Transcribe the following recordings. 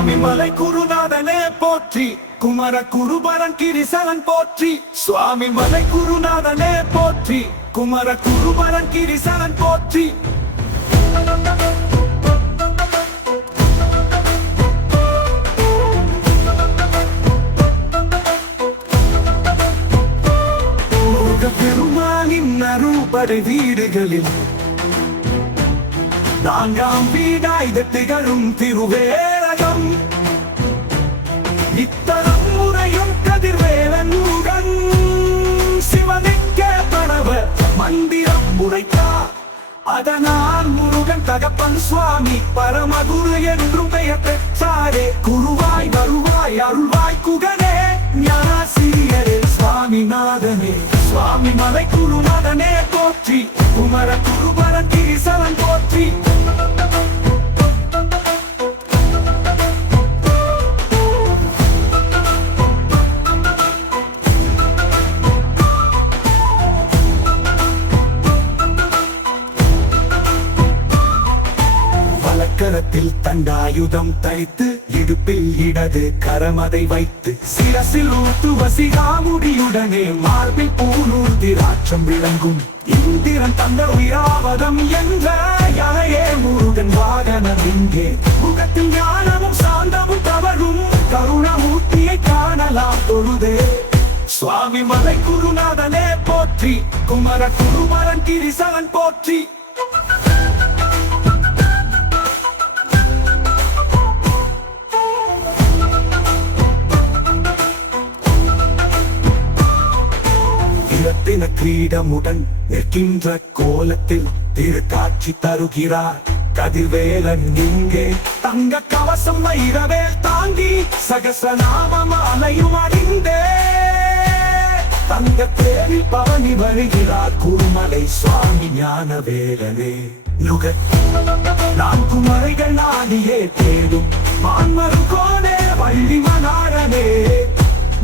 சுவாமி மலை குருநாதனே போற்றி, குமர குருபரன் கிரிசலன் போற்றி. சுவாமி மலை குருநாதனே போற்றி, குமர குருபரன் கிரிசலன் போற்றி. பெருமானின் அருள்படை வீடுகளில் நான்காம் வீடாய் திகழும் திருவேரகம். இத்தரம் முறையும் கதிர்வேலன் முகன் சிவனுக்க பரவ மந்திரம் உரைத்தார். அதனால் முருகன் தகப்பன் சுவாமி பரமகுரு என்றும் பெயர் பெற்றாரே. குருவாய் வருவாய் அருள்வாய் குகனே, ஞானாசிரியரே சுவாமிநாதனே. சுவாமி மலை குருநாதனே போற்றி, குமர குருபரன் கிரிசலன் போற்றி. வலக்கரத்தில் தண்டாயுதம் தைத்து, இடுப்பில் இடது கரமதை வைத்து, சிரசில் ஊத்துவ சிகாமுடியுடனே மார்பில் பூநூர்திராட்சம் விளங்கும். இந்திரன் தந்த உயிராவதம் என்ற யானையே முருகன் வாகனம் இங்கே. முகத்தில் ஞானமும் சாந்தமும் தவறும் கருணமூர்த்தியை காணலாம் தொழுதே. சுவாமி மலை குருநாதனே போற்றி, குமர குருபரன் கிரிசலன் போற்றி. கிரீடமுடன் நிற்கின்ற கோலத்தில் திருக்காட்சி தருகிறார் கதிர்வேலன் இங்கே. தங்க கவசம் வைரவேல் தாங்கி சகசநாமம் அலையும் அணிந்தே. தங்க தேரில் பவனி வருகிறார் குருமலை சுவாமி ஞானவேலனே. நான் குமரைகள் நாடியே தேடும் மான்மரு கோனே வள்ளி மணாரனே.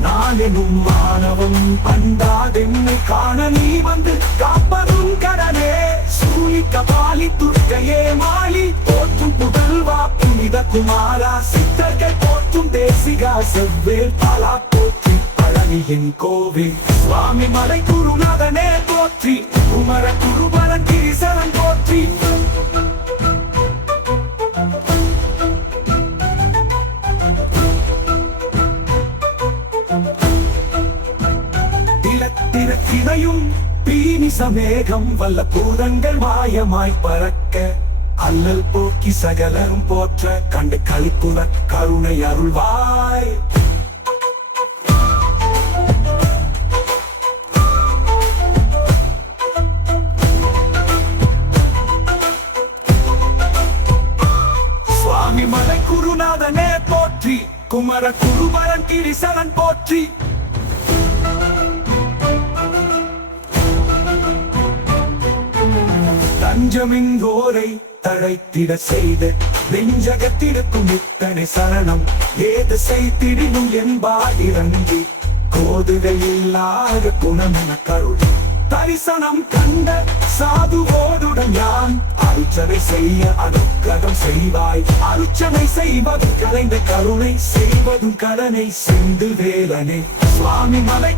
நானும் மாணவம் பண்டாதென்னை காண நீ வந்து காப்பதும் கடனே. சூழி கபாலி துர்க்கையே மாலி போற்றும் புகழ்வா புனித குமாரா. சித்தர்கள் போற்றும் தேசிகா செவ்வேல் பாலா போற்றி பழனியின் கோவில். சுவாமி மலை குருநாதனே போற்றி, குமர குருபரன் கிரிசலன் போற்றி. திறக்கினையும் பீனிசமேகம் வல்ல பூதங்கள் மாயமாய் பறக்க. அல்லல் போக்கி சகலரும் போற்ற கண்டு கல்புற கருணை அருள்வாய். சுவாமி மலை குருநாதனே போற்றி, குமர குருபரன் கிரிசலன் போற்றி. தஞ்சமிங்கோரை தழைத்திட செய்து நெஞ்சகத்திருக்கும் முத்தனை சரணம் ஏது செய்திடினும் என்பாடிறங்கி. கோதுகை இல்லாத குணமென கருள் தரிசனம் கண்ட சாதுவோடுடன் யான் அருச்சனை செய்ய அனுக்கிரகம் செய்வாய். அருச்சனை செய்வதும் கலைந்த கருணை செய்வதும் கடனை செந்து வேலனே. சுவாமி மலை